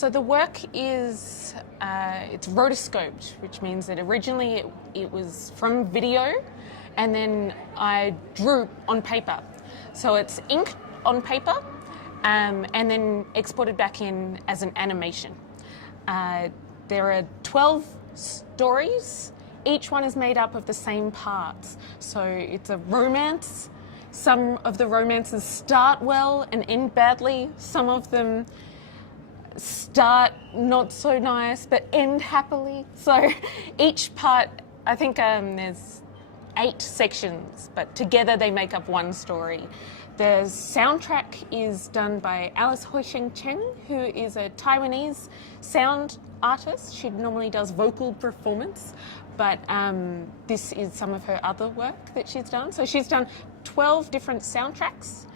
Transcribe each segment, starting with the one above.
So the work is, it's rotoscoped, which means that originally it was from video and then I drew on paper. So it's ink on paper and then exported back in as an animation. There are 12 stories. Each one is made up of the same parts. So it's a romance. Some of the romances start well and end badly. Some of them start not so nice but end happily. So each part, I think there's 8 sections, but together they make up one story. The soundtrack is done by Alice Hoisheng Cheng, who is a Taiwanese sound artist. She normally does vocal performance, but this is some of her other work that she's done. So she's done 12 different soundtracks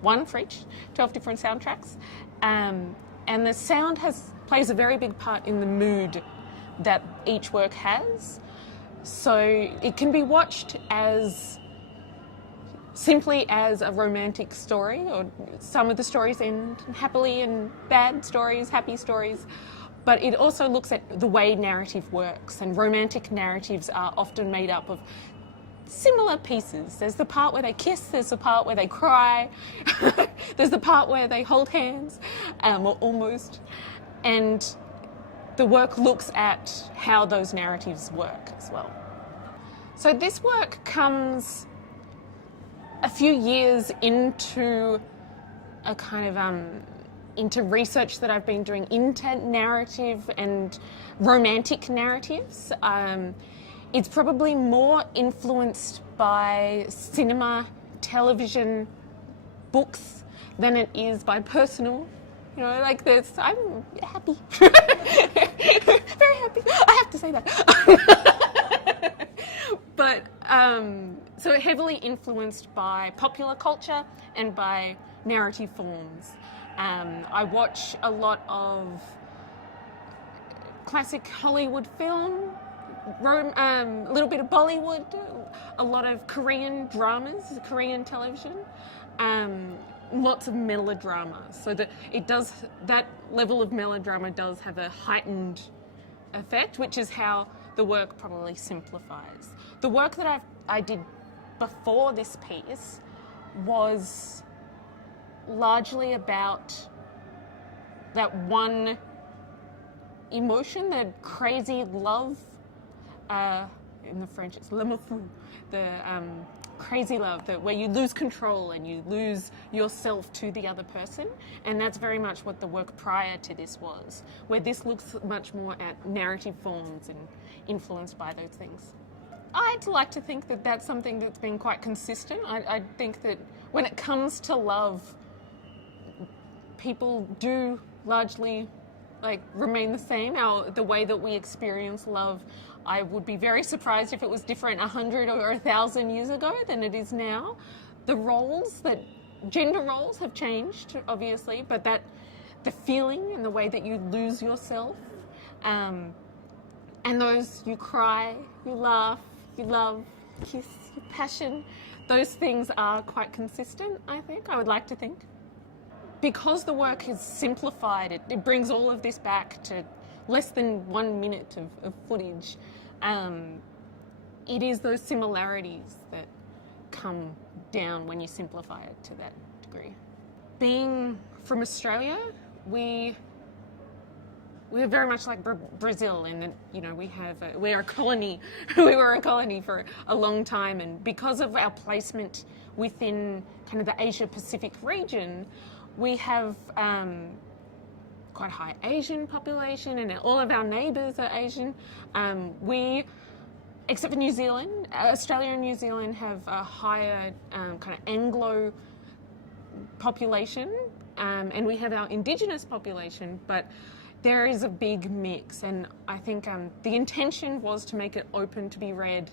one for each, 12 different soundtracks. And the sound plays a very big part in the mood that each work has. So it can be watched as simply as a romantic story, or some of the stories end happily and bad stories, happy stories. But it also looks at the way narrative works, and romantic narratives are often made up of similar pieces. There's the part where they kiss, there's the part where they cry, there's the part where they hold hands, or almost. And the work looks at how those narratives work as well. So this work comes a few years into a kind of into research that I've been doing into narrative and romantic narratives. It's probably more influenced by cinema, television, books than it is by personal. You know, like this, I'm happy. Very happy. I have to say that. But, so heavily influenced by popular culture and by narrative forms. I watch a lot of classic Hollywood film, a little bit of Bollywood, a lot of Korean dramas, Korean television, lots of melodrama. So that that level of melodrama does have a heightened effect, which is how the work probably simplifies. The work that I did before this piece was largely about that one emotion, that crazy love. In the French, it's l'amour fou, the crazy love, where you lose control and you lose yourself to the other person. And that's very much what the work prior to this was, where this looks much more at narrative forms and influenced by those things. I'd like to think that that's something that's been quite consistent. I think that when it comes to love, people do largely remain the same. The way that we experience love, I would be very surprised if it was different 100 or 1,000 years ago than it is now. The gender roles have changed, obviously, but the feeling and the way that you lose yourself, and those you cry, you laugh, you love, kiss, your passion, those things are quite consistent, I think. I would like to think. Because the work is simplified, it brings all of this back to less than 1 minute of footage. It is those similarities that come down when you simplify it to that degree. Being from Australia, we're very much like Brazil in that, you know, we're a colony. We were a colony for a long time, and because of our placement within kind of the Asia-Pacific region, we have quite a high Asian population, and all of our neighbours are Asian. Except for New Zealand, Australia and New Zealand have a higher kind of Anglo population, and we have our Indigenous population, but there is a big mix, and I think the intention was to make it open to be read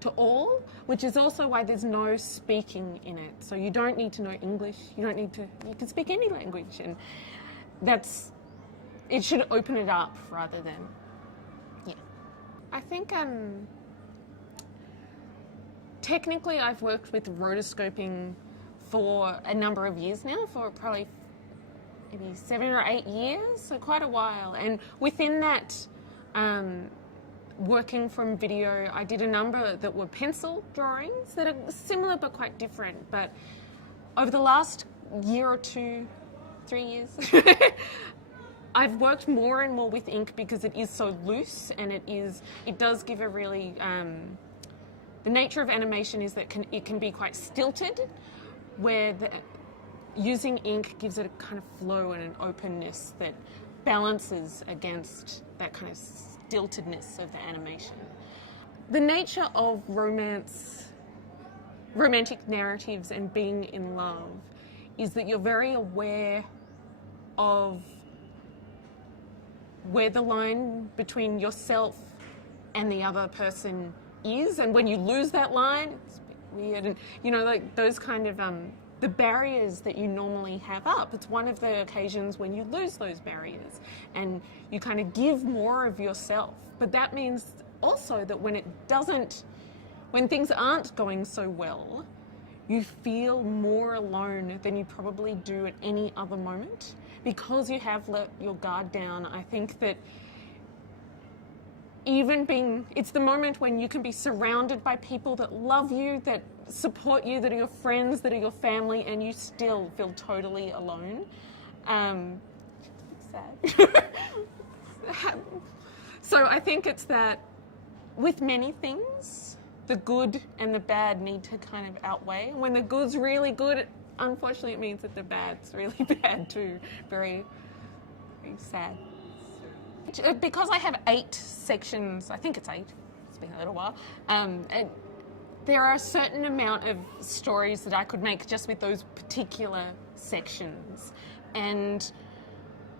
to all, which is also why there's no speaking in it. So you don't need to know English, you can speak any language, and it should open it up rather than, yeah. I think technically I've worked with rotoscoping for a number of years now, for probably maybe 7 or 8 years, so quite a while. And within that, working from video, I did a number that were pencil drawings that are similar but quite different. But over the last year or 2, 3 years, I've worked more and more with ink because it is so loose, and it does give a really, the nature of animation is that it can be quite stilted, where using ink gives it a kind of flow and an openness that balances against that kind of stiltedness of the animation. The nature of romantic narratives and being in love is that you're very aware of where the line between yourself and the other person is, and when you lose that line, it's a bit weird, and like those kind of the barriers that you normally have up. It's one of the occasions when you lose those barriers and you kind of give more of yourself. But that means also that when things aren't going so well, you feel more alone than you probably do at any other moment because you have let your guard down. I think that it's the moment when you can be surrounded by people that love you, that support you, that are your friends, that are your family, and you still feel totally alone. Sad. So I think it's that with many things, the good and the bad need to kind of outweigh. When the good's really good, unfortunately it means that the bad's really bad too. Very, very sad. Because I have 8 sections, I think it's 8, it's been a little while, and there are a certain amount of stories that I could make just with those particular sections. And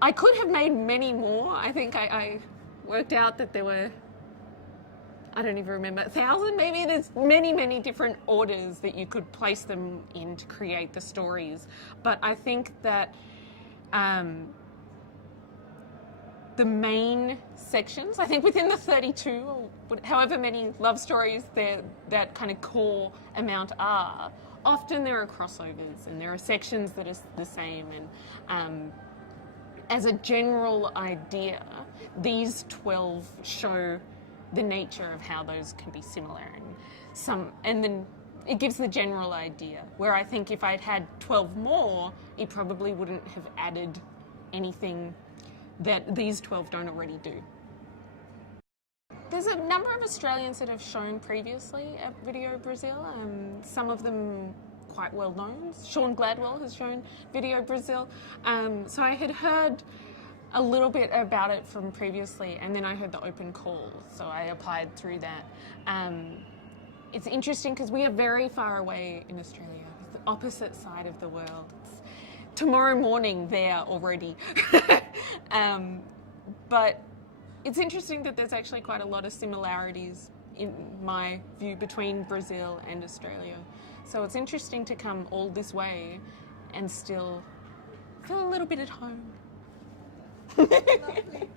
I could have made many more. I think I worked out that there were, I don't even remember, 1,000 maybe. There's many, many different orders that you could place them in to create the stories. But I think that the main sections, I think within the 32 or however many love stories that kind of core amount are, often there are crossovers and there are sections that are the same. And as a general idea, these 12 show the nature of how those can be similar, and then it gives the general idea, where I think if I'd had 12 more, it probably wouldn't have added anything that these 12 don't already do. There's a number of Australians that have shown previously at Video Brazil, some of them quite well known. Sean Gladwell has shown Video Brazil, so I had heard a little bit about it from previously, and then I heard the open call, so I applied through that. It's interesting because we are very far away in Australia. It's the opposite side of the world. It's tomorrow morning there already. But it's interesting that there's actually quite a lot of similarities in my view between Brazil and Australia. So it's interesting to come all this way and still feel a little bit at home. Lovely.